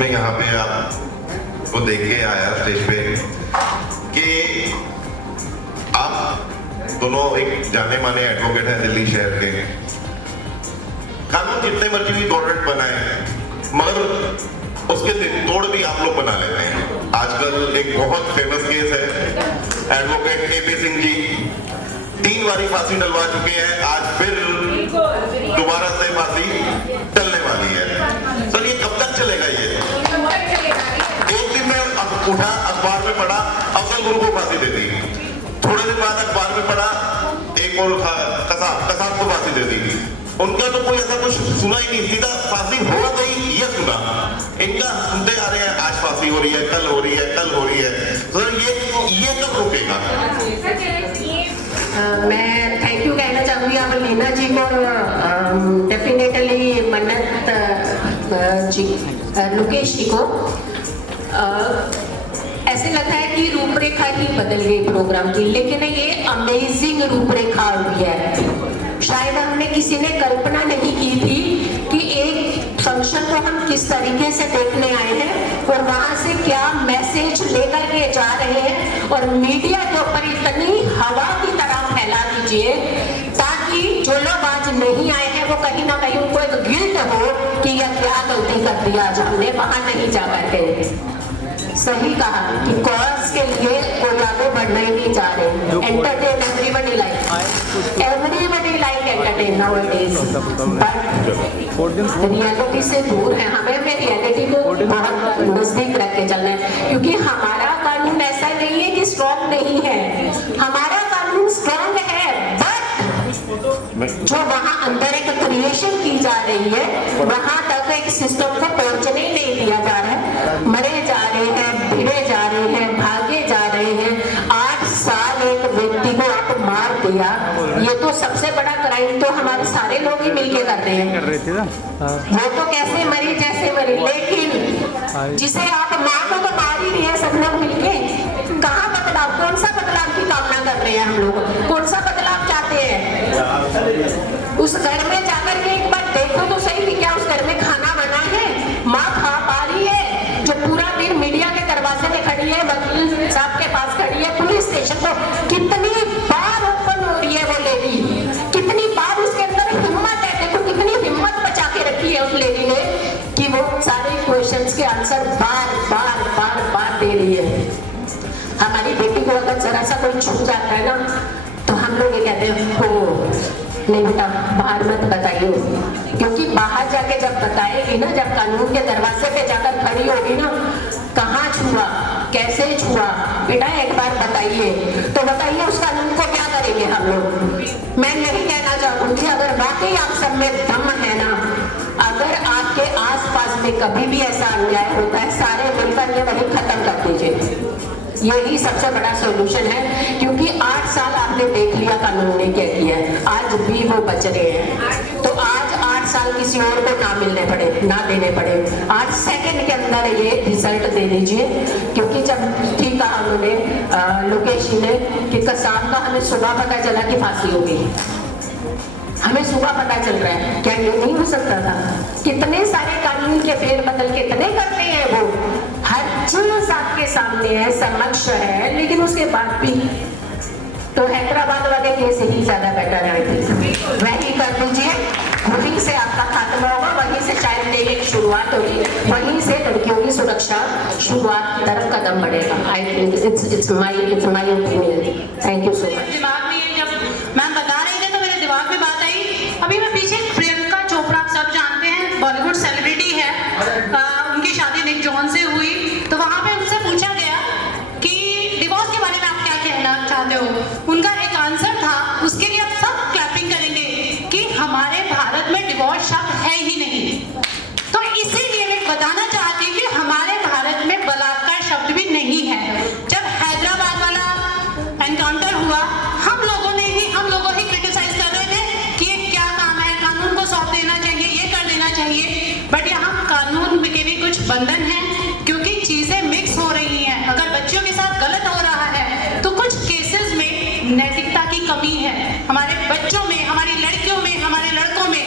मैं यहाँ पे आपको देख के आया स्टेज पे कि आप दोनों एक जाने माने एडवोकेट हैं दिल्ली शहर के। कानून जितने मर्जी भी गवर्नमेंट बनाए मगर उसके तोड़ भी आप लोग बना लेते हैं। आजकल एक बहुत फेमस केस है एडवोकेट केपी सिंह जी 3 बारी फांसी डलवा चुके हैं, आज फिर दोबारा से फांसी टलने वाली है। सर ये कब तक चलेगा? ये एक दिन में उठा अखबार में पढ़ा अफजल गुरु को फांसी दे दी, थोड़े दिन बाद अखबार में पढ़ा एक और था कसाब को फांसी दे दी। उनका तो कोई ऐसा कुछ सुना ही नहीं, सीधा फांसी हो गई ये सुना। इनका सुनते आ रहे हैं आज फांसी हो रही है, कल हो रही है, कल हो रही है। सर ये कब रुकेगा? मैं थैंक यू कहना चाहूँगी आप लीना जी को, डेफिनेटली मन्नत जी, लोकेश जी को। ऐसे लगता है कि रूपरेखा ही बदल गई प्रोग्राम की, लेकिन ये अमेजिंग रूपरेखा हुई है। शायद हमने किसी ने कल्पना नहीं की थी कि एक फंक्शन को हम किस तरीके से देखने आए हैं और वहां से क्या मैसेज लेकर के जा रहे हैं, और मीडिया के ऊपर इतनी हवा की तरह फैला दीजिए ताकि जो लोग आज नहीं आए हैं वो कहीं ना कहीं उनको एक गिल्ट हो कि यह क्या गलती कर दिया आज हमने, वहां नहीं जा पाते। सही कहा कि कॉज के लिए कोई आगे बढ़ना ही नहीं चाह रहे। Entertain everybody like entertain nowadays, but reality से दूर है। हमें रियलिटी को बहुत नजदीक रख के चलना है, क्योंकि हमारा कानून ऐसा नहीं है कि स्ट्रॉन्ग नहीं है। हमारा कानून स्ट्रॉन्ग है, बट जो वहाँ अंदर एक क्रिएशन की जा रही है वहां तक एक सिस्टम को पहुंचने नहीं दिया जा रहा है। मरे जा रहे हैं, भिड़े जा रहे हैं, भागे जा रहे हैं। 8 साल एक व्यक्ति को आप मार दिया, ये तो सबसे बड़ा क्राइम तो हमारे सारे लोग ही मिलके कर रहे हैं। वो तो कैसे मरी जैसे मरी, लेकिन जिसे आप माँ को तो मार ही रही है सब लोग मिलके। कहाँ बदलाव, कौन सा बदलाव की कामना कर रहे हैं हम लोग, कौन सा बदलाव चाहते हैं? उस घर में जाकर के एक बार देखो तो सही कि क्या उस घर में खाना बना है, माँ खा पा रही है, जो पूरा दिन मीडिया के दरवाजे में खड़ी है, वकील साहब के पास खड़ी है, पुलिस स्टेशन को कितनी बार ओपन हो रही है वो लेडी, कितनी बार उसके अंदर हिम्मत है। देखो कितनी हिम्मत बचा के रखी है उस लेडी ने कि वो सारे क्वेश्चंस के आंसर बार बार बार बार दे रही है। हमारी बेटी को अगर जरा सा कोई छू जाता है ना तो हम लोग ये कहते हैं हो नहीं बेटा बाहर मत बताइए, क्योंकि बाहर जाके जब बताएगी ना, जब कानून के दरवाजे पे जाकर खड़ी होगी ना, कहाँ छुआ, कैसे छुआ, बेटा एक बार बताइए, तो बताइए उस कानून को क्या करेंगे हम लोग। मैं नहीं कहना चाहूंगी, अगर वाकई आप सब में दम है ना, अगर आपके आसपास में कभी भी ऐसा अन्याय होता है, सारे मिलकर ये वही खत्म कर दीजिए। यही सबसे बड़ा सॉल्यूशन है, क्योंकि 8 साल आपने देख लिया कानून ने क्या किया है, आज भी वो बच रहे हैं। तो आज 8 साल किसी और को ना मिलने पड़े, ना देने पड़े, 8 सेकंड के अंदर ये रिजल्ट दे दीजिए। क्योंकि जब ठीक कहा उन्होंने लोकेश जी ने कि कसाब का हमें सुबह पता चला कि फांसी हो गई, हमें सुबह पता चल रहा है, क्या ये नहीं हो सकता था? कितने सारे कानून के फेरबदल कितने करते हैं वो, हर चीज आपके सामने है, समक्ष है, लेकिन उसके बाद भी तो हैदराबाद वाले केस ही ज्यादा बेटर है। वही कर दीजिए, वहीं से आपका खात्मा होगा, वहीं से चाइल्ड लेने की शुरुआत होगी, वहीं से लड़कियों की सुरक्षा शुरुआत की तरफ कदम बढ़ेगा। I think it's my opinion. Thank you so much. दिमाग में जब मैम बता रहे थे तो मेरे दिमाग में बात आई, अभी मैं पीछे प्रियंका चोपड़ा आप सब जानते हैं, बॉलीवुड सेलिब्रिटी है, उनकी शादी निक जॉन से हुई, तो वहां पे उनसे पूछा गया कि डिवोर्स के बारे में आप क्या कहना चाहते हो। उनका एक आंसर था, उसके लिए आप सब क्लैपिंग करेंगे, कि हमारे भारत में डिवोर्स शब्द है ही नहीं। तो इसीलिए मैं बताना चाहती हूँ कि हमारे भारत में बलात्कार शब्द भी नहीं है। जब हैदराबाद वाला एनकाउंटर हुआ, हम लोगों ही क्रिटिसाइज कर रहे थे कि ये क्या काम है, कानून को सौंप देना चाहिए, ये कर देना चाहिए, बट यहाँ कानून के भी कुछ बंधन है, क्योंकि चीजें मिक्स हो रही हैं। अगर बच्चों के साथ गलत हो रहा है तो कुछ केसेस में नैतिकता की कमी है, हमारे बच्चों में, हमारी लड़कियों में, हमारे लड़कों में,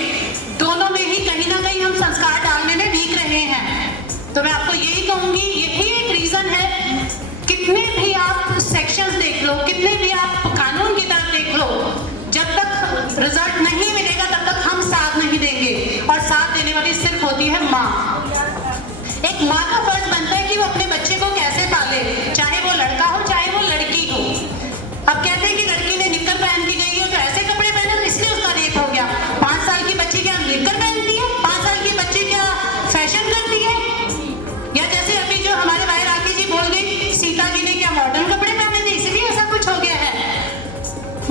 दोनों में ही कहीं ना कहीं हम संस्कार डालने में भीग रहे हैं। तो मैं आपको यही कहूंगी, यही एक रीजन है, कितने भी आप सेक्शन देख लो, कितने भी आप कानून की तरफ देख लो, जब तक रिजल्ट नहीं मिलेगा तब तक हम साथ नहीं देंगे। और साथ देने वाली सिर्फ होती है माँ। एक माँ का फर्ज बनता है कि वो अपने बच्चे को कैसे पाले, चाहे वो लड़का हो चाहे वो लड़की हो। अब कहते हैं कि लड़की ने निक्कर पहन के गई हो तो ऐसे कपड़े पहने तो इसलिए उसका रेप हो गया। 5 साल की बच्ची क्या निक्कर पहनती है? 5 साल की बच्ची क्या फैशन करती है? या जैसे अभी जो हमारे भाई राखी जी बोल गई, सीता जी ने क्या मॉडर्न कपड़े पहने थे इसलिए ऐसा कुछ हो गया है।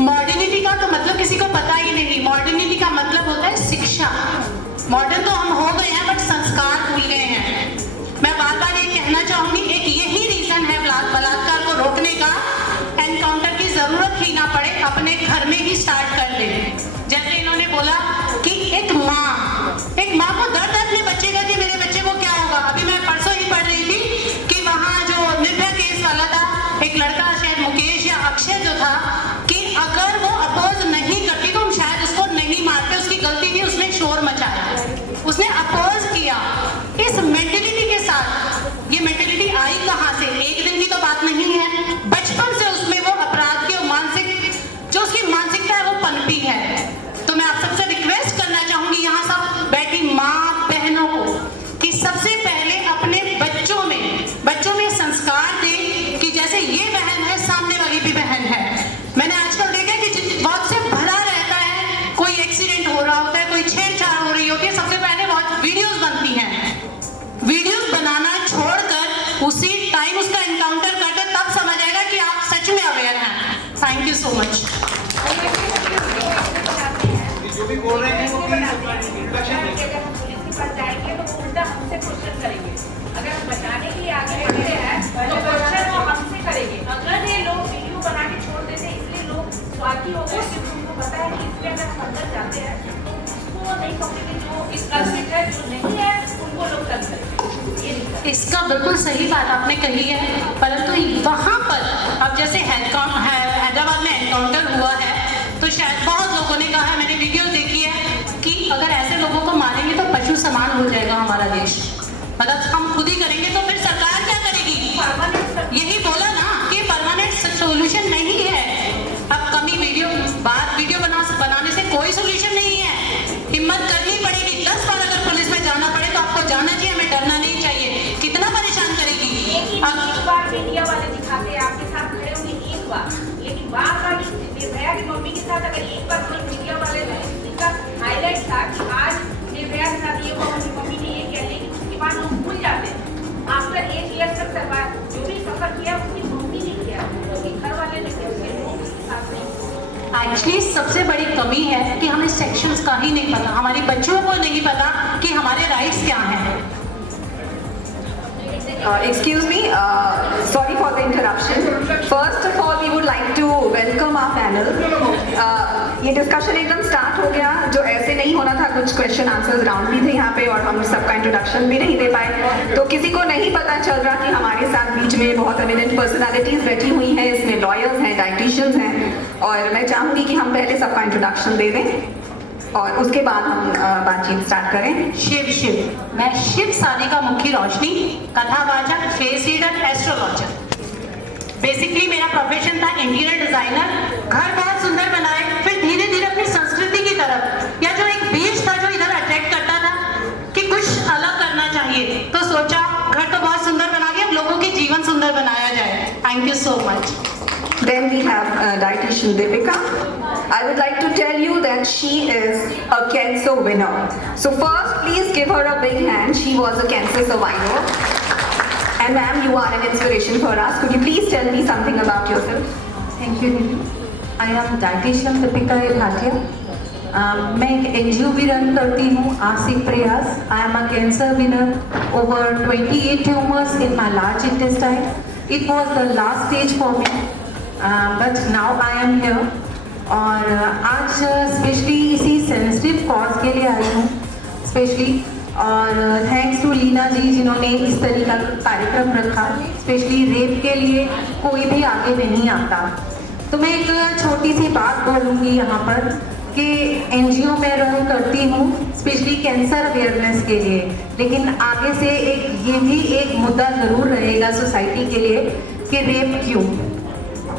मॉडर्निटी का तो मतलब किसी को पता ही नहीं। मॉडर्निटी का मतलब होता है शिक्षा। मॉडर्न तो हम हो गए हैं बट संस्कार भूल गए हैं। मैं बार बार ये कहना चाहूंगी, एक यही रीजन है बलात्कार को रोकने का। एनकाउंटर की जरूरत ही ना पड़े, अपने घर में ही स्टार्ट कर दे। जैसे इन्होंने बोला कि एक माँ को दर्द है अपने बच्चे का कि मेरे बच्चे को क्या होगा। अभी मैं परसों ही पढ़ रही थी कि वहाँ जो निर्भया केस वाला था, एक लड़का शायद मुकेश या अक्षय जो था, कि अगर वो अपोज नहीं करती तो हम शायद उसको नहीं मारते। उसकी गलती थी, उसने शोर मचाया, उसने अपोज किया। इस मेंटेलिटी के साथ, ये मेंटेलिटी आई कहाँ से? एक दिन की तो बात नहीं है, बचपन से उसमें वो अपराध की जो उसकी मानसिकता है वो पनपी है। तो मैं आप सबसे रिक्वेस्ट करना चाहूंगी यहाँ सब बैठी माँ बहनों को कि सबसे पहले अपने बच्चों में संस्कार दें कि जैसे ये बहन है सामने वाली भी बहन है। मैंने आजकल देखा कि बहुत से भरा रहता है, कोई एक्सीडेंट हो रहा होता है, कोई छेड़छाड़ हो रही होती है, सबसे पहले बहुत वीडियोस बनती हैं। वीडियोस बनाना छोड़कर उसी टाइम उसका एनकाउंटर कर दे, तब समझ आएगा कि आप सच में अवेयर हैं। Thank you so much. जो भी बोल रहे हैं वो जाएंगे तो उल्टा हमसे क्वेश्चन करेंगे। अगर हम बचाने के लिए आगे बढ़ते हैं तो क्वेश्चन वो हमसे करेंगे। अगर ये लोग वीडियो बना के छोड़ देते, इसलिए लोग स्वार्थी हो गए क्योंकि उनको पता है कि इसलिए अगर हम अंदर जाते हैं तो उसको नहीं पकड़ेंगे, जो इस अस्तित्व है जो नहीं है उनको लोग कर करेंगे। ये नहीं। इसका बिल्कुल सही बात आपने कही है, परंतु वहाँ पर अब जैसे हैदराबाद में एनकाउंटर हुआ है तो शायद बहुत लोगों ने कहा है, मैंने वीडियो देखी है कि अगर ऐसे लोगों को मारेंगे तो पशु समान हो जाएगा हमारा देश। मतलब हम खुद ही करेंगे तो फिर सरकार क्या करेगी? यही बोला ना कि परमानेंट सोल्यूशन नहीं है। अब कमी वीडियो बनाने से कोई सोल्यूशन नहीं है। हिम्मत करनी पड़ेगी। 10 बार अगर पुलिस में जाना पड़े तो आपको जाना चाहिए, हमें डरना नहीं चाहिए। कितना परेशान करेगी? एक बार मीडिया वाले दिखाते हैं आपके साथ खड़े होंगे एक बार, लेकिन बार निर्भया की मम्मी के साथ अगर एक बार कोई मीडिया वाले इसका हाईलाइट था कि आज निर्भया के साथ ये मम्मी ने ये कह दी कि उसके बाद लोग भूल जाते हैं। आफ्टर 8 years तक सरवाइव जो भी सफर किया उसकी मम्मी ने किया, उसके घर वाले ने किया, उसके लोग उसके साथ नहीं। एक्चुअली सबसे बड़ी कमी है कि हमें सेक्शंस का ही नहीं पता, हमारे बच्चों को नहीं पता कि हमारे राइट्स क्या हैं। Excuse me, sorry for the interruption. First of all, we would like to welcome our panel. ये डिस्कशन एकदम स्टार्ट हो गया, जो ऐसे नहीं होना था। कुछ क्वेश्चन आंसर्स राउंड भी थे यहाँ पे और हम सबका इंट्रोडक्शन भी नहीं दे पाए, तो किसी को नहीं पता चल रहा कि हमारे साथ बीच में बहुत एमिनेंट पर्सनालिटीज बैठी हुई हैं। इसमें लॉयर्स हैं, डाइटिशियंस हैं, और मैं चाहूँगी कि हम पहले सबका इंट्रोडक्शन दे दें और उसके बाद हम बातचीत स्टार्ट करें। शिव मैं शिव सानी का मुखी रोशनी, कथावाचक, फेस रीडर, एस्ट्रोलॉजर। बेसिकली मेरा प्रोफेशन था इंटीरियर डिजाइनर। घर बहुत सुंदर बनाए, फिर धीरे धीरे अपनी संस्कृति की तरफ, या जो एक बीज था जो इधर अट्रैक्ट करता था कि कुछ अलग करना चाहिए, तो सोचा घर तो बहुत सुंदर बना दिया, अब लोगों के जीवन सुंदर बनाया जाए। Thank you so much. Then we have dietitian Deepika. I would like to tell you that she is a cancer winner. So first, please give her a big hand. She was a cancer survivor. And ma'am, you are an inspiration for us. Could you please tell me something about yourself? Thank you, Didi. I am dietitian Deepika Bhatia. मैं एक NGO भी run करती हूँ, आसिक प्रयास। I am a cancer winner. Over 28 tumors in my large intestine. It was the last stage for me. But now I am here. और आज specially इसी sensitive cause के लिए आई हूँ स्पेशली, और थैंक्स टू लीना जी जिन्होंने इस तरीका का कार्यक्रम रखा। स्पेशली रेप के लिए कोई भी आगे नहीं आता। तो मैं एक छोटी सी बात बोलूँगी यहाँ पर कि एनजीओ में रन करती हूँ स्पेशली कैंसर अवेयरनेस के लिए, लेकिन आगे से ये भी एक मुद्दा ज़रूर रहेगा सोसाइटी के लिए कि रेप क्यों।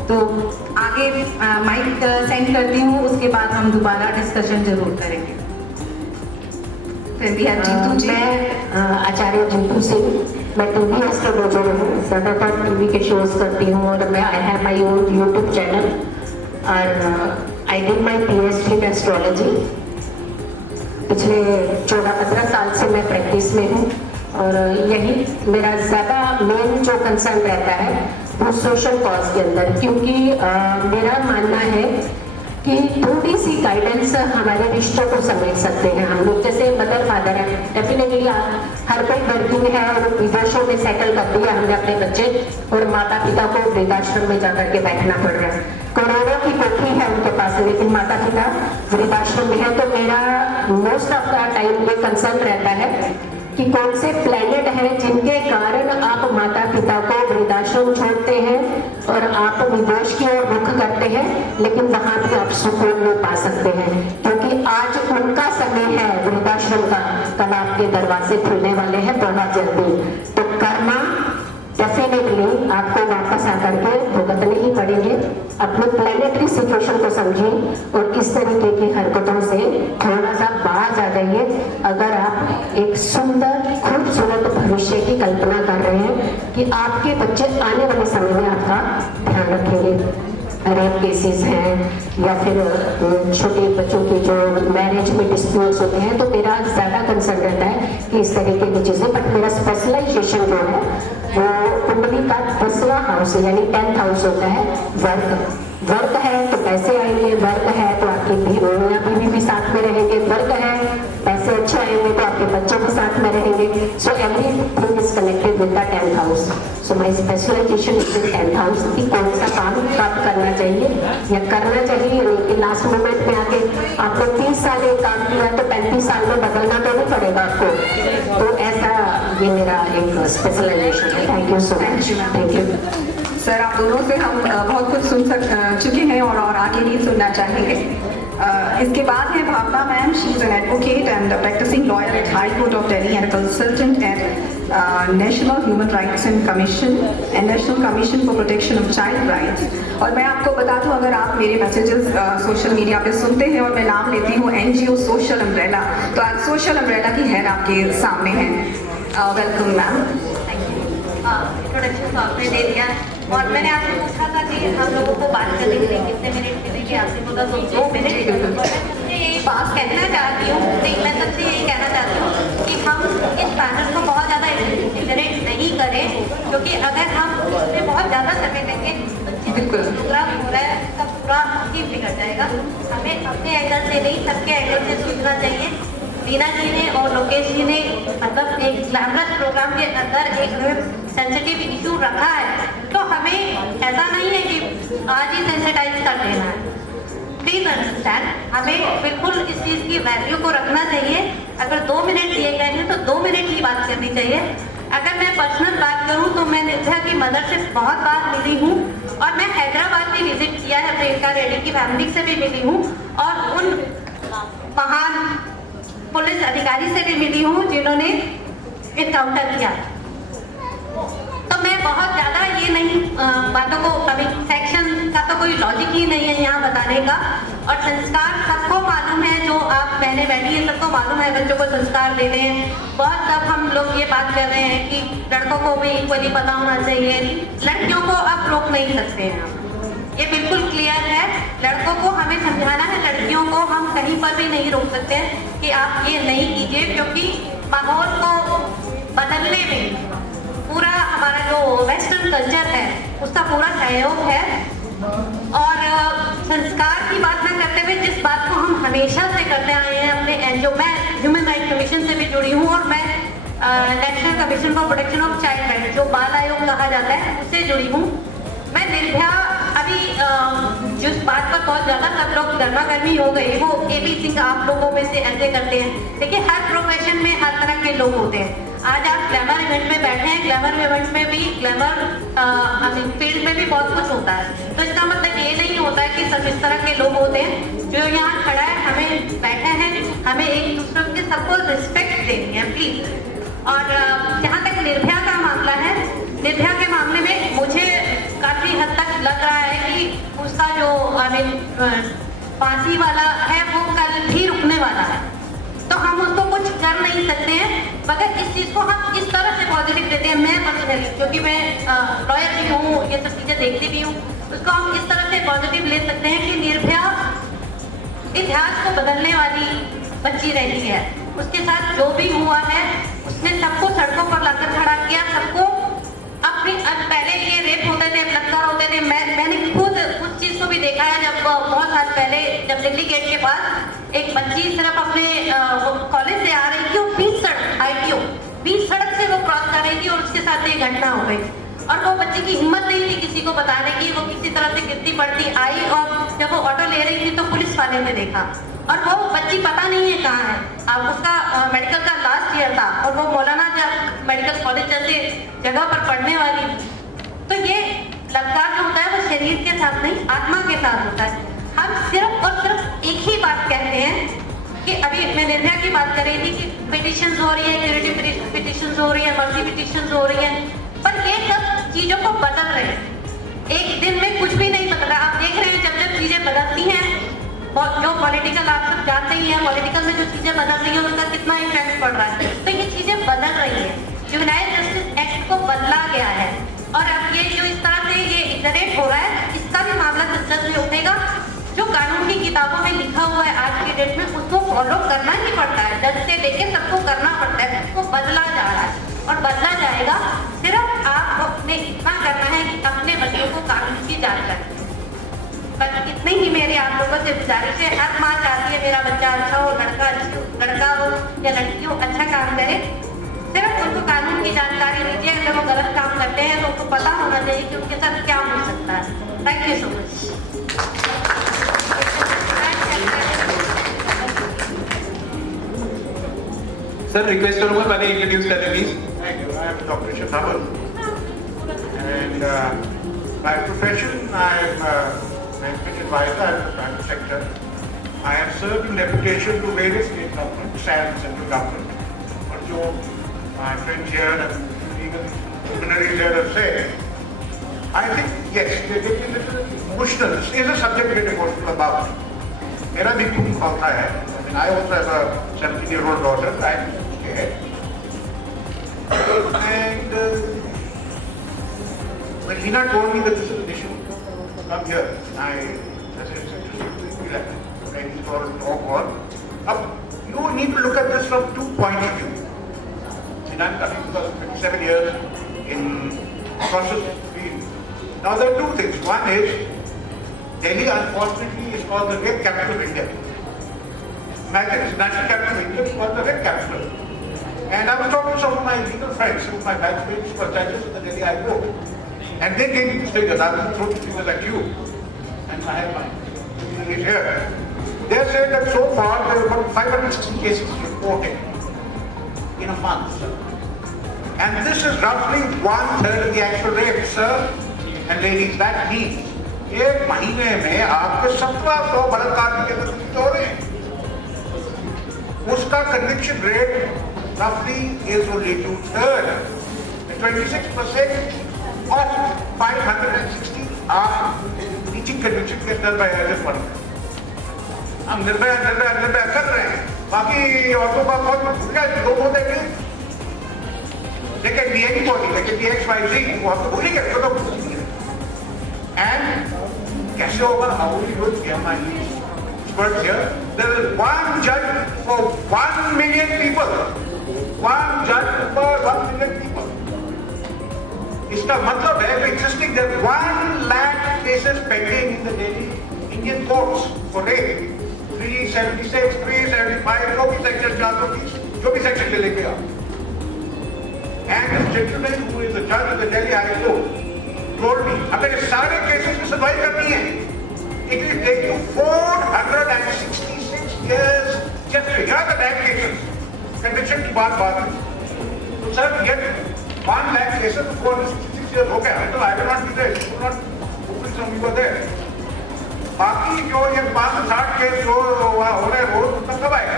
तो आगे माइक सेंड करती हूँ, उसके बाद हम दोबारा डिस्कशन जरूर करेंगे। फिर भी जीतू जी। मैं आचार्य जीतू सिंह, मैं टीवी एस्ट्रोलॉजर हूँ, ज़्यादातर टीवी के शोज करती हूँ और मैं I have my own YouTube channel और I did my PhD in astrology. पिछले 14-15 साल से मैं प्रैक्टिस में हूँ और यही मेरा ज़्यादा मेन जो कंसर्न रहता है वो सोशल कॉज के अंदर, क्योंकि मेरा मानना है कि थोड़ी सी गाइडेंस हमारे रिश्तों को समझ सकते हैं हम लोग। जैसे मदर फादर है, डेफिनेटली हर कोई वर्किंग है और विदेशों में सेटल कर दिया हमने अपने बच्चे, और माता पिता को वृद्धाश्रम में जाकर के बैठना पड़ रहा है। करोड़ों की कोठी है उनके पास, लेकिन माता पिता वृद्धाश्रम में है। तो मेरा मोस्ट ऑफ द टाइम ये कंसर्न रहता है कि कौन से प्लैनेट हैं जिनके कारण आप माता पिता को वृद्धाश्रम छोड़ते हैं और आप विदेश की ओर रुख करते हैं, लेकिन वहां भी आप सुकून नहीं पा सकते हैं, क्योंकि आज उनका समय है वृद्धाश्रम का, कल आपके दरवाजे खुलने वाले हैं बहुत जल्दी। तो करना डेफिनेटली आपको वापस आकर के भुगतने ही पड़ेंगे। अपने प्लैनेटरी सिचुएशन को समझिए और इस तरीके की हरकतों से थोड़ा सा बाहर आ जाइए। अगर आप एक सुंदर खूबसूरत भविष्य की कल्पना कर रहे हैं कि आपके बच्चे आने वाले समय में आपका ध्यान रखेंगे। रेप केसेस हैं या फिर छोटे बच्चों के जो मैरिज में डिस्प्यूट्स होते हैं, तो मेरा ज़्यादा कंसर्न रहता है कि इस तरीके की चीज़ें। बट मेरा स्पेशलाइजेशन जो है वो कुंडली का 10वां हाउस यानी 10th हाउस होता है वर्क। वर्क है तो पैसे आएंगे, वर्क है तो आपकी बीवी भी साथ में रहेंगे, वर्क है पैसे अच्छे आएंगे तो आपके बच्चों भी साथ में रहेंगे। So everything is connected with the 10th house. So my specialization is in 10th house कि कौन सा काम कब करना चाहिए या करना चाहिए, यानी कि लास्ट मोमेंट में आके आपको 30 साल एक काम किया तो 35 साल में बदलना तो नहीं पड़ेगा आपको। तो ऐसा ये मेरा एक स्पेशलाइजेशन है। Thank you so much. Thank you sir, आप दोनों से हम बहुत कुछ सुन चुके हैं और आगे नहीं सुनना चाहेंगे। इसके बाद है Bhavna ma'am. She is an advocate and practising lawyer at High Court of Delhi and consultant at National Human Rights and Commission and National Commission for Protection of Child Rights. और मैं आपको बता दूं, अगर आप मेरे मैसेजेस सोशल मीडिया पे सुनते हैं और मैं नाम लेती हूँ एनजीओ सोशल अम्ब्रेला, तो आज सोशल अम्ब्रेला की हेड आपके सामने है। Welcome ma'am. इंट्रोडक्शन तो आपने दे दिया और मैंने आपसे पूछा था कि हम लोगों को बात करने के लिए कितने मिनट मिलेंगे, आपने बोला तो 2 मिनट। और मैं सबसे यही बात कहना चाहती हूँ, मैं सबसे यही कहना चाहती हूँ कि हम इस पैनल को बहुत ज़्यादा एक्सलरेट नहीं करें, क्योंकि अगर हम उसमें बहुत ज़्यादा समय देंगे तो जिस प्रोग्राम हो रहा है उसका पूरा ही बिगड़ जाएगा। हमें अपने एंगल से नहीं, सबके एंगल से सोचना चाहिए। वीना जी ने और लोकेश जी ने मतलब एक ग्लैमरस प्रोग्राम के अंदर एक सेंसिटिव इशू रखा है, तो हमें ऐसा नहीं है कि आज ही सेंसिटाइज कर देना है। प्लीज अंडरस्टैंड, हमें बिल्कुल इस चीज़ की वैल्यू को रखना चाहिए। अगर 2 मिनट दिए गए हैं तो 2 मिनट ही बात करनी चाहिए। अगर मैं पर्सनल बात करूं तो मैं निर्भया की मदर से बहुत बार मिली हूं और मैं हैदराबाद भी विजिट किया है, प्रियंका रेड्डी की फैमिली से भी मिली हूं और उन महान पुलिस अधिकारी से भी मिली हूँ जिन्होंने इनकाउंटर किया। तो मैं बहुत ज़्यादा ये नहीं बातों को, अभी सेक्शन का तो कोई लॉजिक ही नहीं है यहाँ बताने का। और संस्कार सबको मालूम है, जो आप पहले बैठी है सबको मालूम है बच्चों को संस्कार देने हैं। बहुत सब हम लोग ये बात कर रहे हैं कि लड़कों को भी इक्वली पता होना चाहिए, लड़कियों को आप रोक नहीं सकते हैं। ये बिल्कुल क्लियर है, लड़कों को हमें समझाना है, लड़कियों को हम कहीं पर भी नहीं रोक सकते हैं कि आप ये नहीं कीजिए, क्योंकि माहौल को बदलने में पूरा हमारा जो वेस्टर्न कल्चर है उसका पूरा सहयोग है। और संस्कार की बात न करते हुए जिस बात को हम हमेशा से करते आए हैं अपने, जो मैं ह्यूमन राइट कमीशन से भी जुड़ी हूँ और मैं national Commission for Protection of child right, जो बाल आयोग कहा जाता है, उससे जुड़ी हूँ। मैं निर्भया अभी जिस बात पर बहुत ज़्यादा सब लोग गर्मा गर्मी हो गई, वो AB सिंह आप लोगों में से ऐसे करते हैं। देखिए, हर प्रोफेशन में हर तरह के लोग होते हैं। आज आप ग्लैमर इवेंट में बैठे हैं, ग्लैमर इवेंट में भी ग्लैमर फील्ड में भी बहुत कुछ होता है। तो इसका मतलब ये नहीं होता है कि सब इस तरह के लोग होते हैं। जो यहाँ खड़ा है, हमें बैठे हैं, हमें एक दूसरे के सबको रिस्पेक्ट देनी है प्लीज। और जहाँ तक निर्भया का मामला है, निर्भया के मामले में मुझे काफी हद तक लग रहा है कि उसका जो फांसी वाला है वो कल भी रुकने वाला है। तो हम उसको कुछ कर नहीं सकते हैं, मगर इस चीज को हम इस तरह से पॉजिटिव लेते हैं। मैं पर्सनली, क्योंकि मैं लॉयर भी हूँ, ये सब चीजें देखती भी हूँ, उसको हम इस तरह से पॉजिटिव ले सकते हैं कि निर्भया इतिहास को बदलने वाली बच्ची रही है। उसके साथ जो भी हुआ है, उसने सबको सड़कों पर लाकर खड़ा किया, सबको अपनी पहले ये रेप होते थे, बलात्कार होते थे। मैंने खुद उस चीज को भी देखा है जब बहुत साल पहले, जब दिल्ली गेट के पास एक बच्ची सिर्फ अपने कॉलेज से आ रही थी और 20 सड़क से वो क्रॉस कर रही थी और उसके साथ ये घटना हो गई। और वो बच्ची की हिम्मत नहीं थी किसी को बताने की, वो किसी तरह से गिरती पड़ती आई और जब वो ऑटो ले रही थी तो पुलिस वाले ने देखा। और वो बच्ची पता नहीं है कहाँ है। अब उसका मेडिकल का लास्ट ईयर था और वो मौलाना मेडिकल कॉलेज जैसे जगह पर पढ़ने वाली। तो ये बलात्कार जो होता है वो शरीर के साथ नहीं, आत्मा के साथ होता है। हम सिर्फ और सिर्फ एक ही बात कहते हैं कि अभी मैं निर्भया की बात कर रही थी कि पिटिशंस हो रही है, क्यूरेटिव पिटिशंस हो रही है, मर्सी पिटिशंस हो रही है, पर ये सब चीजों को बदल रहे हैं। एक दिन में कुछ भी नहीं बदला। आप देख रहे हैं जब जब चीजें बदलती हैं, जो पॉलिटिकल, आप सब जानते ही हैं, पॉलिटिकल में जो चीजें बदल रही है उसका कितना इफेक्ट पड़ रहा है। तो ये चीजें बदल रही है। जुवेनाइल जस्टिस एक्ट को बदला गया है और अब ये जो इस तरह से ये इग्नोरेट हो रहा है, इसका भी मामला संसद में उठेगा। जो कानून की किताबों में लिखा हुआ है आज की डेट में, उसको फॉलो करना ही पड़ता है। जज से लेके सबको करना पड़ता है, उसको बदला जा रहा है और बदला जाएगा। सिर्फ आपने इतना करना है कि अपने बच्चों को कानून की जानकारी। बस इतनी ही मेरी आप लोगों से गुजारिश है। हर माँ चाहती है मेरा बच्चा अच्छा हो, लड़का हो या लड़की हो, अच्छा काम करे। सिर्फ उनको कानून की जानकारी दीजिए। अगर वो गलत काम करते हैं तो उनको पता होना चाहिए कि उनके साथ क्या हो सकता है। Thank you so much. Sir request करूंगा पहले इंट्रोड्यूस करें please. Thank you. I am Dr. Shatabal. And by profession, I am management advisor in the private sector. I have served in deputation to various state governments and central government. But जो my friends here and even luminaries here have said, I think yes, they get a little emotional. This is a subject to get emotional about. मेरा भी खून खौलता है. I mean, I also have a 17-year-old daughter. I'm scared. And when Hina told me that this is an issue, come here. I said, it's interesting. Like for a talk on. You need to look at this from 2 points of view. And I'm coming because of 27 years in process field. Now there are 2 things. One is Delhi, unfortunately, is called the rape capital of India. Imagine it's national capital of India, it's called the rape capital. And I was talking to some of my legal friends, some of my batchmates who were judges in the Delhi High Court. And they gave me these figures. I will throw these figures at you. And I have mine here. They say that so far there are about 560 cases reported in a month. And this is roughly 1/3 of the actual rape, sir and ladies. That means एक महीने में आपके 1700 बलात्कार के case हो रहे हैं. उसका conviction rate roughly is only 2/3. 26% of 560 are reaching conviction get done by this one. हम निर्भया कर रहे हैं. बाकी औरतों का बहुत भूखा है. लोग होते हैं लेकिन ये बॉडी लेकिन XYZ वो हम तो भूलेंगे. तो and कैसे होगा? How will you do it? My experts here. There is one judge for 1 million people. One judge for 1 million people. इसका मतलब है कि existing there are 1 lakh cases pending in the Delhi Indian courts for rape. 376, 375, जो भी section 430, जो भी section ले लेके आओ. And this gentleman who is the judge of the Delhi High Court told me, अगर ये सारे cases की सुनवाई करनी है, it will take you 466 years just to hear the damn cases. Conviction की बात है. sir get 1 lakh cases to 466 years हो गया. तो I will not be there. You will not open some you were there. बाकी जो ये 560 case जो हो रहे हैं रोज उतना कब आएगा?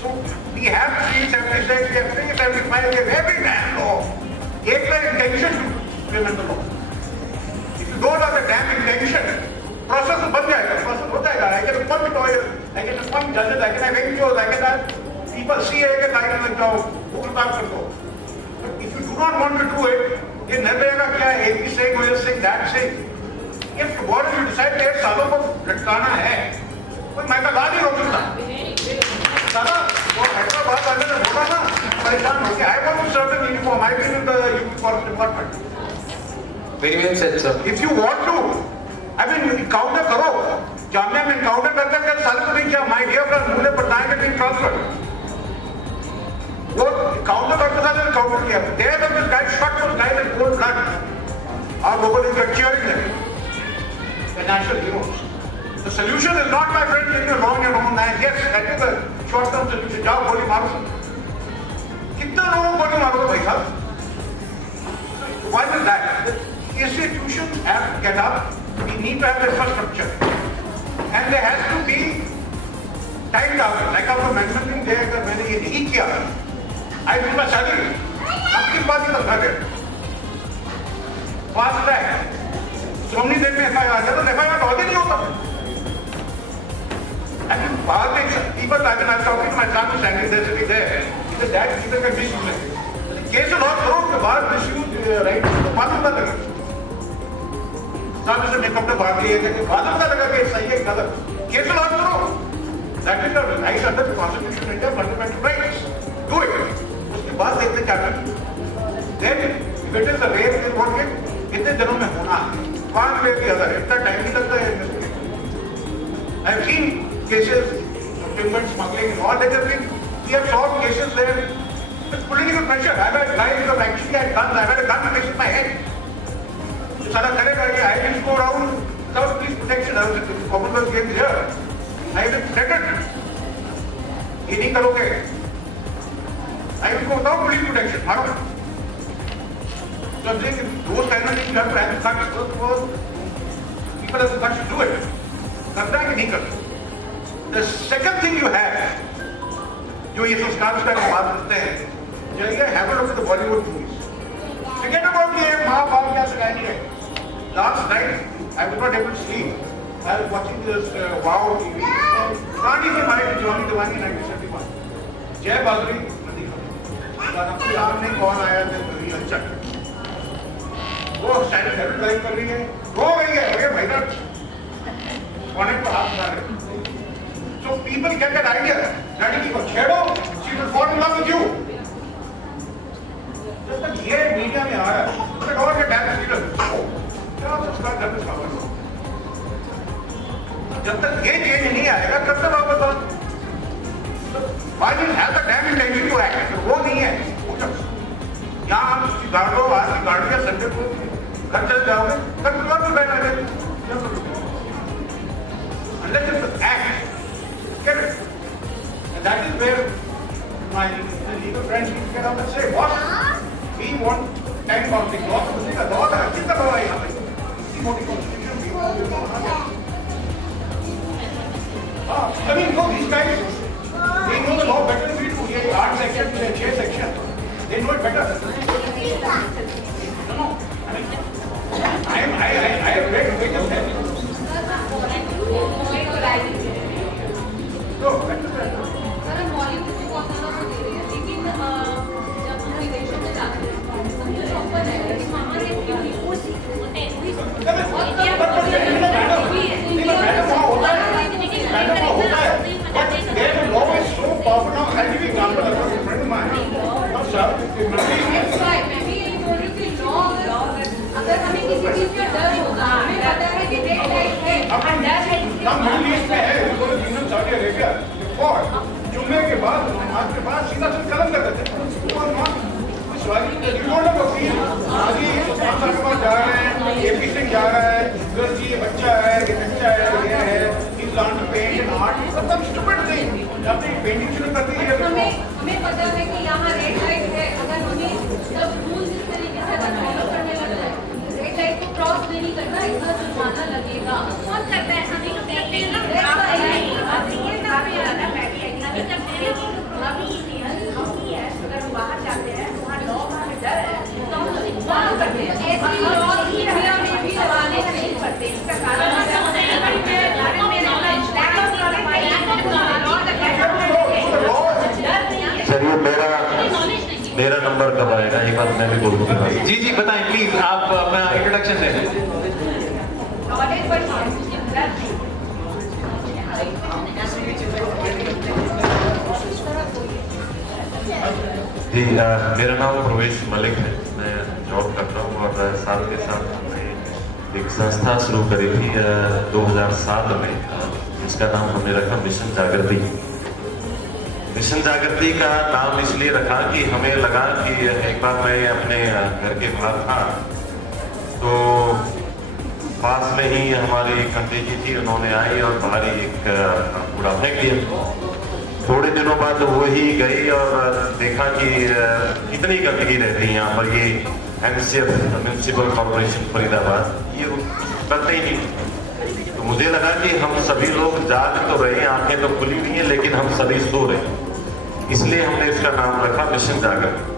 So we have 376, we have 375, we have every damn law. एक का intention to implement the law. If you don't have the damn intention, process बन जाएगा, process हो जाएगा. I can appoint lawyers, I can appoint judges, I can have NGOs, I can have people CA के line लग जाओ, वो काम कर दो. If you do not want to do it, ये निर्भया का क्या है? एक ही saying, we are saying that saying. If what you decide 8 सालों को लटकाना है, कोई मैं ला नहीं रोक सकता. साला वो हैदराबाद वाले ने बोला ना, परेशान हो गया. I want to serve in uniform. I've been in the UP Forest Department. Very well said, sir. If you want to, I mean, encounter करो. जामिया में encounter करते हैं साले को नहीं किया. My dear friend, मुझे बताएं कि being transferred. वो encounter करते साले ने encounter किया. There was this guy shot those guys in cold blood. और लोगों ने cheering them. The national heroes. The solution is not, my friend, in your own hand. Yes, that is the short-term solution. जाओ गोली मारो. कितना लोगों को गोली मारो भाई साहब? Why is that? The institutions have to get up. We need to have infrastructure, and there has to be time target. Like आपको mentioning है अगर मैंने ये नहीं किया, I will not salary. अब किस बात की तरफ है? Fast track. सोमनी देर में FIR है तो FIR बहुत ही नहीं होता. And बाहर में people I mean I'm talking to my son who's standing there sitting there. He said that people can misuse it. Case laws करो के बाद misuse right तो मालूम ना लगे. साथ में मेकअप तो बात ये है कि मालूम ना लगा कि सही है गलत. केस लॉस करो. That is the right under the Constitution of India, fundamental rights. Do it. उसके बाद देखते क्या करते. Then if it is a race, then what it कितने दिनों में होना है. One way or the other. इतना टाइम नहीं लगता है investigation. I have seen cases of payment smuggling and all that. We have solved cases there with political pressure. I've had guys who have actually had guns. I've had a gun placed in my head. सारा करेगा ये. I will go around without police protection. I was at the Commonwealth Games here. I have been threatened. ये नहीं करोगे. I will go without police protection. मारो. So I'm saying if those kind of things you have to have the guts for people have the guts to do it. करता है कि नहीं करता. The second thing you have, जो ये संस्कार का बात करते हैं, चलिए have a look at the Bollywood movies. Forget about ये माँ बाप क्या सिखाएंगे. Last night I was not able to sleep. I was watching this Wow TV. कहानी से हमारे जवानी दीवानी 1971. जय बादरी नदी का. आपकी आपने कौन आया था नदी अच्छा. वो साइड ड्राइव कर रही है. रो गई है. अरे भाई ना कॉनेक्ट पर हाथ मार रहे. So people get that idea. लड़की को छेड़ो, she will fall in love with you. जब तक ये मीडिया में आ रहा है, तो और के डैम लीडर, क्या आप संस्कार घर में स्थापन करो. जब तक ये चेंज नहीं आएगा, कब तक आप बताओ? Why do you have the damn intention to act? वो नहीं है. यहाँ आप गाड़ दो, आज गाड़ दिया संडे को, घर चल जाओगे, कल बुधवार को बैठ जाओगे. Unless it's an act. Get it? And that is where my legal friends need to get up and say, what? We want time bounding law. Law है, कितना law है यहाँ पे? इतनी मोटी constitution भी हो. हाँ, I mean, no, these guys, they know the law better than we do. ये 8 section, 6 section, they know it better. No, I mean, I have read pages there. So, sir हम बॉलीवुड को बहुत ज़्यादा दे रहे हैं, लेकिन जब हम विदेशों में जाते हैं, समझो शॉपर है, लेकिन वहाँ से भी उसी होते हैं, अगर हमें किसी चीज़ का डर होगा, हमें पता है कि डेट लाइट है, डर है जुम्मे के बाद नमाज के बाद सीधा से कलम कर देते हैं. अभी सुल्तान साहब के पास जा रहे हैं, AP सिंह जा रहा है, जी ये बच्चा है, ये है, he's learned to paint and art. सब stupid thing. अपनी पेंटिंग शुरू कर दी है. हमें पता है कि यहाँ रेड लाइट है, एक बार मैं भी बोल दूंगा। जी जी बताएं प्लीज, आप अपना इंट्रोडक्शन दें। नॉलेज बढ़ी है, इंटरेस्ट नहीं। जी मेरा नाम प्रवेश मलिक है, मैं जॉब करता हूँ और साथ के साथ हमने एक संस्था शुरू करी थी 2007 में, जिसका नाम हमने रखा मिशन जागृति। मिशन जागृति का नाम इसलिए रखा कि हमें लगा कि एक बार मैं अपने घर के बाहर था तो पास में ही हमारी एक आंटी जी थी, उन्होंने आई और बाहर ही एक कूड़ा फेंक दिया। थोड़े दिनों बाद वही गई और देखा कि इतनी गंदगी रहती है यहाँ पर, ये MCF म्यूनसिपल कॉर्पोरेशन फरीदाबाद, ये करते ही नहीं। तो मुझे लगा कि हम सभी लोग जाग तो रहे हैं, आंखें तो खुली हुई हैं, लेकिन हम सभी सो रहे हैं, इसलिए हमने इसका नाम रखा मिशन जागृति।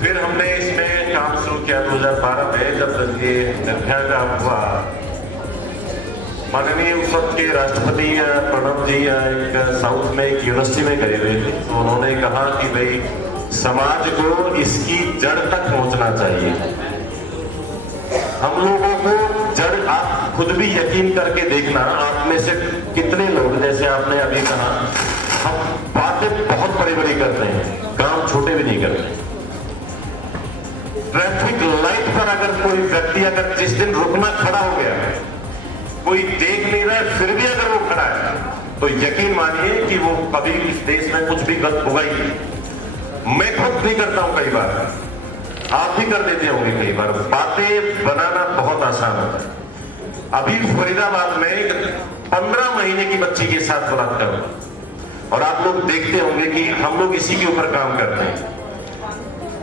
फिर हमने इसमें काम शुरू किया 2012 में, जब ये निर्भया का हुआ। माननीय उस वक्त के राष्ट्रपति प्रणब जी एक साउथ में एक यूनिवर्सिटी में गए हुए थे, तो उन्होंने कहा कि भाई समाज को इसकी जड़ तक पहुंचना चाहिए। हम लोगों को जड़, आप खुद भी यकीन करके देखना, आप में से कितने लोग, जैसे आपने अभी कहा, हम बातें बहुत बड़ी बड़ी करते हैं, काम छोटे भी नहीं करते। ट्रैफिक लाइट पर अगर कोई व्यक्ति अगर जिस दिन रुकना खड़ा हो गया है, कोई देख नहीं रहा है, फिर भी अगर वो खड़ा है, तो यकीन मानिए कि वो कभी इस देश में कुछ भी गलत होगा ही नहीं। मैं खुद नहीं करता हूं, कई बार आप भी कर देते होंगे। कई बार बातें बनाना बहुत आसान होता है। अभी फरीदाबाद में 15 महीने की बच्ची के साथ बलात्कार हुआ, और आप लोग देखते होंगे कि हम लोग इसी के ऊपर काम करते हैं।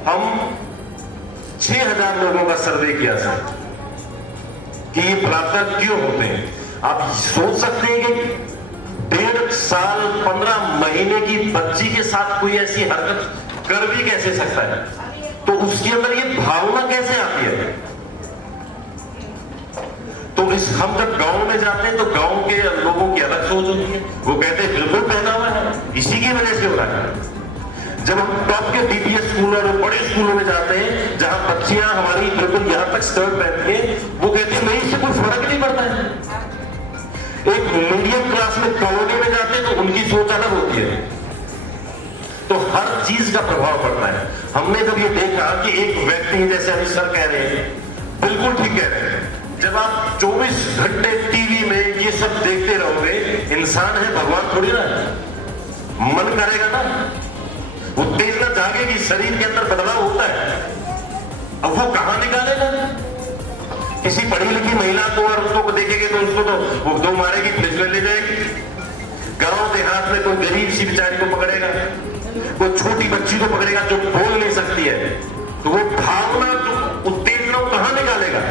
हम 6000 लोगों का सर्वे किया सर कि ये बलात्कार क्यों होते हैं। आप सोच सकते हैं कि 1.5 साल 15 महीने की बच्ची के साथ कोई ऐसी हरकत कर भी कैसे सकता है, तो उसके अंदर ये भावना कैसे आती है। तो हम जब गांव में जाते हैं तो गांव के लोगों की अलग सोच होती है, वो कहते हैं बिल्कुल पहना हुआ है, इसी की वजह से हो रहा है। जब हम टॉप के DPS स्कूल और बड़े स्कूलों में जाते हैं, जहां बच्चियां हमारी बिल्कुल यहां तक स्कर्ट पहनती हैं, वो कहती है नहीं, इससे कोई फर्क नहीं पड़ता है। एक मीडियम क्लास में कॉलोनी में जाते हैं तो उनकी सोच अलग होती है। तो हर चीज का प्रभाव पड़ता है। हमने जब ये देखा कि एक व्यक्ति, जैसे अभी सर कह रहे हैं, बिल्कुल ठीक कह रहे हैं, जब आप 24 घंटे टीवी में ये सब देखते रहोगे, इंसान है, भगवान थोड़ी ना है, मन करेगा ना, उत्तेजना जागेगी, शरीर के अंदर बदलाव होता है। अब वो कहां निकालेगा? किसी पढ़ी लिखी महिला को और उसको देखेंगे तो उसको तो वो 2 मारेगी, पुलिस में ले जाएगी। गांव देहात में कोई गरीब सी बेचारी को पकड़ेगा, कोई छोटी बच्ची को पकड़ेगा जो बोल नहीं सकती है, तो वो भावना, जो उत्तेजना कहां निकालेगा?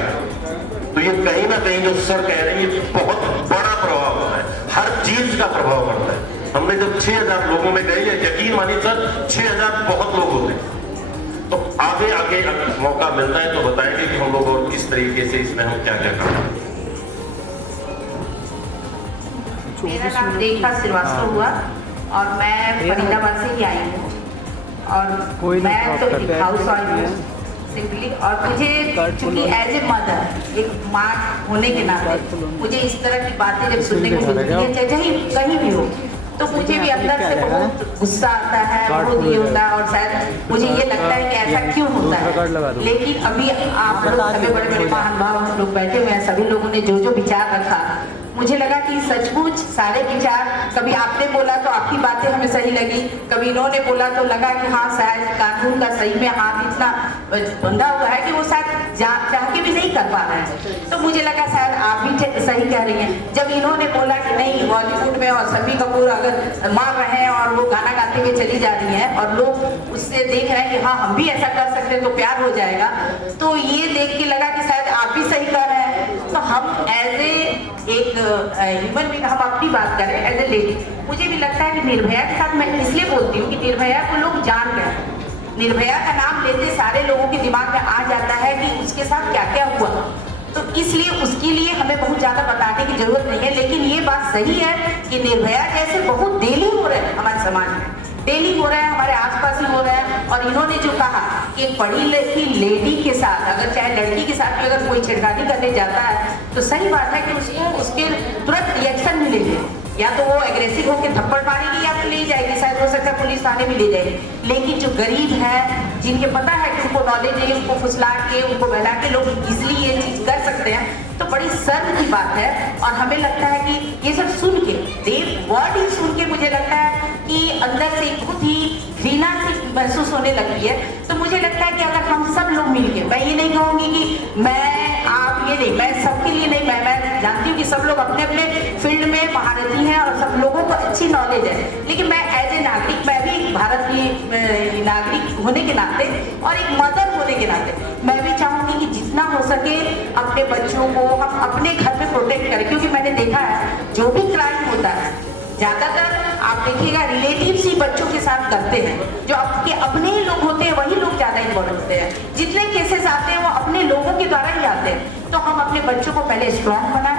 तो ये कहीं ना कहीं जो सर कह रहे हैं, ये बहुत बड़ा प्रभाव होता है, हर चीज का प्रभाव पड़ता है। हमने जब 6000 लोगों में गए, यकीन मानिए सर, 6000 बहुत लोग होते हैं। तो आगे आगे मौका मिलता है तो बताएंगे कि हम लोग और किस तरीके से इसमें हम क्या क्या कर। मेरा नाम रेखा श्रीवास्तव हुआ और मैं फरीदाबाद से ही आई हूँ, और मैं तो हाउस वाइफ हूँ सिंपली। और मुझे चूंकि एज ए मदर, एक माँ होने के नाते, मुझे इस तरह की बातें जब सुनने को मिलती है, चाहे कहीं भी हो, तो मुझे भी अंदर से बहुत गुस्सा आता है, बहुत ये होता है, और शायद मुझे ये लगता है कि ऐसा क्यों होता है। लेकिन अभी आप लोग सभी बड़े बड़े महानुभाव हम लोग बैठे हुए हैं, सभी लोगों ने जो जो विचार रखा, मुझे लगा कि सचमुच सारे विचार, कभी आपने बोला तो आपकी बातें हमें सही लगी, कभी इन्होंने बोला तो लगा कि हाँ शायद कानून का सही में हाथ इतना बंधा हुआ है कि वो शायद चाह के भी नहीं कर पा रहे हैं। तो मुझे लगा शायद आप भी सही कह रही हैं। जब इन्होंने बोला कि नहीं, बॉलीवुड में और शम्मी कपूर अगर मार रहे हैं और वो गाना गाते हुए चली जा रही है और लोग उससे देख रहे हैं कि हाँ हम भी ऐसा कर सकते हैं तो प्यार हो जाएगा, तो ये देख के लगा कि शायद आप भी सही कर रहे हैं। तो हम एज एक ह्यूमन बीइंग, हम अपनी बात करें एज ए लेडी, मुझे भी लगता है कि निर्भया के साथ मैं इसलिए बोलती हूँ कि निर्भया को लोग जान गए। निर्भया का नाम लेते सारे लोगों के दिमाग में आ जाता है कि उसके साथ क्या क्या हुआ, तो इसलिए उसके लिए हमें बहुत ज्यादा बताने की जरूरत नहीं है। लेकिन ये बात सही है कि निर्भया जैसे बहुत डेली हो रहे हैं हमारे समाज में, डेली हो रहा है, हमारे आसपास ही हो रहा है। और इन्होंने जो कहा कि एक पढ़ी लिखी लेडी के साथ, अगर चाहे लड़की के साथ भी अगर कोई छेड़खानी करने जाता है तो सही बात है कि उसको उसके तुरंत रिएक्शन मिलेंगे, या तो वो एग्रेसिव होकर थप्पड़ मारेगी या तो ले जाएगी, शायद हो सकता है पुलिस थाने में ले जाएगी। लेकिन जो गरीब है, जिनके पता है कि उनको नॉलेज नहीं, उनको फुसला के उनको बहला के लोग इसलिए ये चीज कर सकते हैं, तो बड़ी शर्म की बात है। और हमें लगता है कि ये सब सुन के, देव वर्ड ही सुन के मुझे लगता है कि अंदर से बहुत ही घृणा सी महसूस होने लगती है। तो मुझे लगता है कि अगर हम सब लोग मिलके, मैं ये नहीं कहूँगी कि मैं आप ये नहीं, मैं सबके लिए नहीं, मैं जानती हूँ कि सब लोग अपने अपने फील्ड में महारथी हैं और सब लोगों को अच्छी नॉलेज है, लेकिन मैं एज ए नागरिक, मैं भी भारत की नागरिक होने के नाते और एक मदर होने के नाते मैं भी चाहूँगी कि जितना हो सके अपने बच्चों को हम अपने घर में प्रोटेक्ट करें। क्योंकि मैंने देखा है जो भी क्राइम होता है ज्यादातर आप देखिएगा रिलेटिव्स ही बच्चों के साथ करते हैं, जो आपके अपने ही लोग होते हैं वही लोग ज्यादा इन्वॉल्व होते हैं। जितने केसेस आते हैं वो अपने लोगों के द्वारा ही आते हैं। तो हम अपने बच्चों को पहले स्ट्रॉन्ग बनाएं।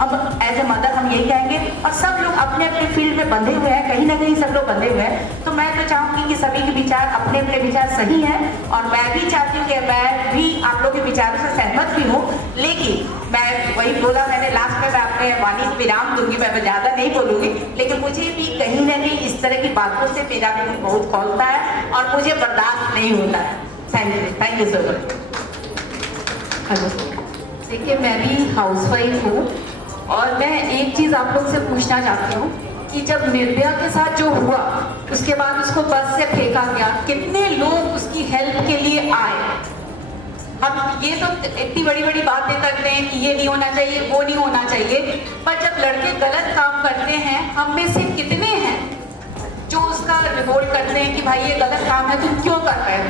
अब एज ए मदर हम यही कहेंगे, और सब लोग अपने अपने फील्ड में बंधे हुए हैं, कहीं ना कहीं सब लोग बंधे हुए हैं। तो मैं तो चाहूंगी कि सभी के विचार अपने अपने विचार सही हैं, और मैं भी चाहती हूँ कि मैं भी आप लोगों के विचारों से सहमत भी हूँ। लेकिन मैं वही बोला मैंने लास्ट में, मैं अपने वाणी को विराम दूंगी, मैं ज्यादा नहीं बोलूंगी, लेकिन मुझे भी कहीं ना कहीं इस तरह की बातों से मेरा भी बहुत खौलता है और मुझे बर्दाश्त नहीं होता है। Thank you so much. Hello, देखिए मैं भी हाउसवाइफ हूँ और मैं एक चीज आप लोग से पूछना चाहती हूँ कि जब निर्भया के साथ जो हुआ उसके बाद उसको बस से फेंका गया, कितने लोग उसकी हेल्प के लिए आए। हम ये तो इतनी बड़ी बड़ी बातें करते हैं कि ये नहीं होना चाहिए, वो नहीं होना चाहिए, पर जब लड़के गलत काम करते हैं, हम में से कितने हैं जो उसका रिवोल्ट करते हैं कि भाई ये गलत काम है, तुम क्यों कर रहे हो।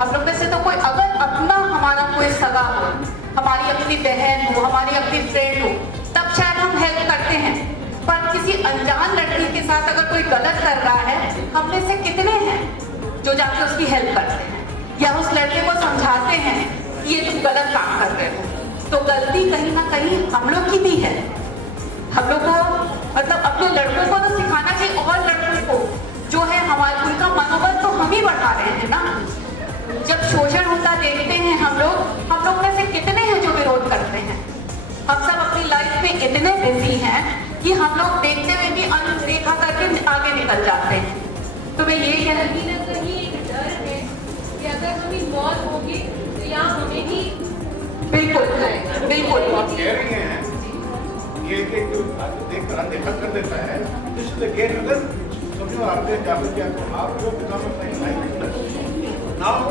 हम लोग में से तो कोई अगर अपना हमारा कोई सगा हो, हमारी अपनी बहन हो, हमारी अपनी फ्रेंड हो, तब शायद हम हेल्प करते हैं। पर किसी अनजान लड़की के साथ अगर कोई गलत कर रहा है, हम में से कितने हैं जो जाके उसकी हेल्प करते हैं या उस लड़के को समझाते हैं कि ये तुम गलत काम कर रहे हो। तो गलती कहीं ना कहीं हम लोग की भी है। हम लोग को मतलब अपने लड़कों को तो सिखाना चाहिए, और लड़कों को जो है हमारे उनका मनोबल तो हम ही बढ़ा रहे हैं ना। जब शोषण होता देखते हैं हम लोग में से कितने हैं जो विरोध करते हैं। हम सब अपनी लाइफ में इतने बिजी हैं कि हम लोग देखते हुए भी अनदेखा करके आगे निकल जाते हैं। तो मैं ये कह रही कहीं ना कहीं एक डर है कि अगर हम इन्वॉल्व होंगे तो यहाँ हमें ही बिल्कुल बिल्कुल आप कह रही हैं ये कि जो देखकर अनदेखा कर देता है, दिस इज द गेट। अगर समझो आपने जाकर क्या तो आप जो बिकम नाउ,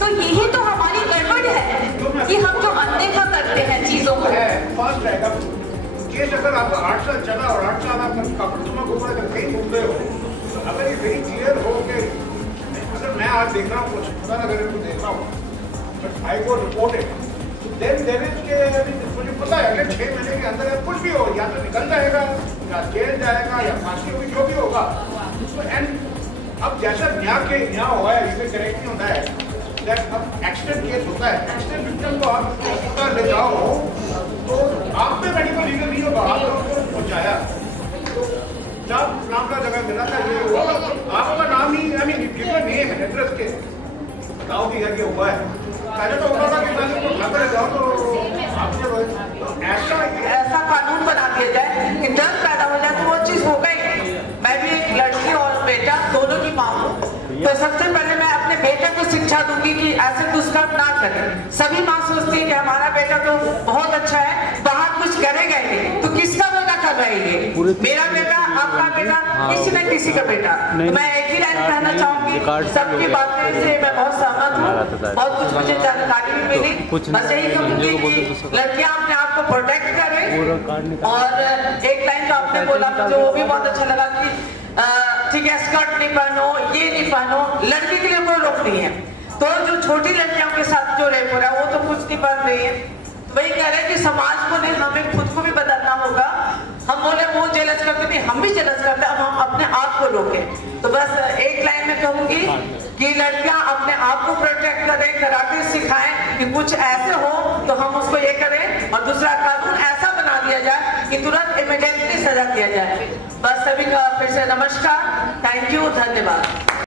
तो यही तो हमारी गड़बड़ है कि हम जो अनदेखा करते हैं चीजों को। फास्ट रहेगा केस। अगर आपको 8 साल चला और 8 साल आप कपड़ों घूम रहे हो, कहीं घूम रहे हो, तो अगर ये वेरी क्लियर हो कि अगर मैं आज देख रहा हूँ कुछ, खुदा अगर इनको देख रहा हूँ बट आई को रिपोर्टेड, तो देन देर इज के मुझे पता है अगर 6 महीने के अंदर कुछ भी हो, या तो निकल जाएगा या जेल जाएगा या फांसी होगी, जो भी होगा। एंड अब जैसा न्याय हुआ है, इसमें करेक्ट नहीं होता है। अब एक्सीडेंट केस होता है, एक्सीडेंट विक्टिम को आप अस्पताल ले जाओ तो आप पे मेडिकल लीगल नहीं होगा, आप लोगों को पहुंचाया तो जब नाम का जगह मिला था, ये हुआ आपका नाम ही गिवन नहीं है एड्रेस के गाँव की घर के हुआ है। पहले तो होता था कि पहले तो घर पर जाओ तो आपसे तो ऐसा कानून बना दिया जाए कि डर पैदा हो जाए तो वो चीज हो गई। मैं भी एक लड़की और बेटा दोनों की माँ हूँ, तो सबसे पहले मैं अपने बेटे को शिक्षा दूंगी कि ऐसे दुष्कर्म ना करें। सभी माँ सोचती है कि हमारा बेटा तो बहुत अच्छा है, बाहर कुछ करेगा ही नहीं, तो किसका बेटा कर रहेगी, मेरा बेटा, आपका बेटा, किसी न किसी का बेटा। तो मैं एक ही लाइन कहना चाहूंगी, सबकी बातें से मैं बहुत सहमत हूँ, बहुत कुछ मुझे जानकारी भी मिली। बस यही कहूँगी कि लड़कियां अपने आप को प्रोटेक्ट करें। और एक लाइन तो आपने बोला मुझे वो भी बहुत अच्छा लगा कि ठीक है स्कर्ट नहीं पहनो, ये नहीं पहनो, लड़की के लिए कोई रोक नहीं है। तो जो छोटी लड़कियों के साथ जो रेप हो रहा है वो तो कुछ नहीं पहन रही है। वही कह रहे हैं कि समाज को नहीं, हमें खुद को भी बदलना होगा। हम बोले वो जेलस करते नहीं, हम भी जेलस करते हैं, अब हम अपने आप को रोकें। तो बस एक लाइन में कहूंगी कि लड़कियां अपने आप को प्रोटेक्ट करें, कराटे सिखाएं कि कुछ ऐसे हो तो हम उसको ये करें। और दूसरा कानून ऐसा बना दिया जाए कि तुरंत इमीडिएटली सजा किया जाए। बस सभी का फिर से नमस्कार, थैंक यू, धन्यवाद।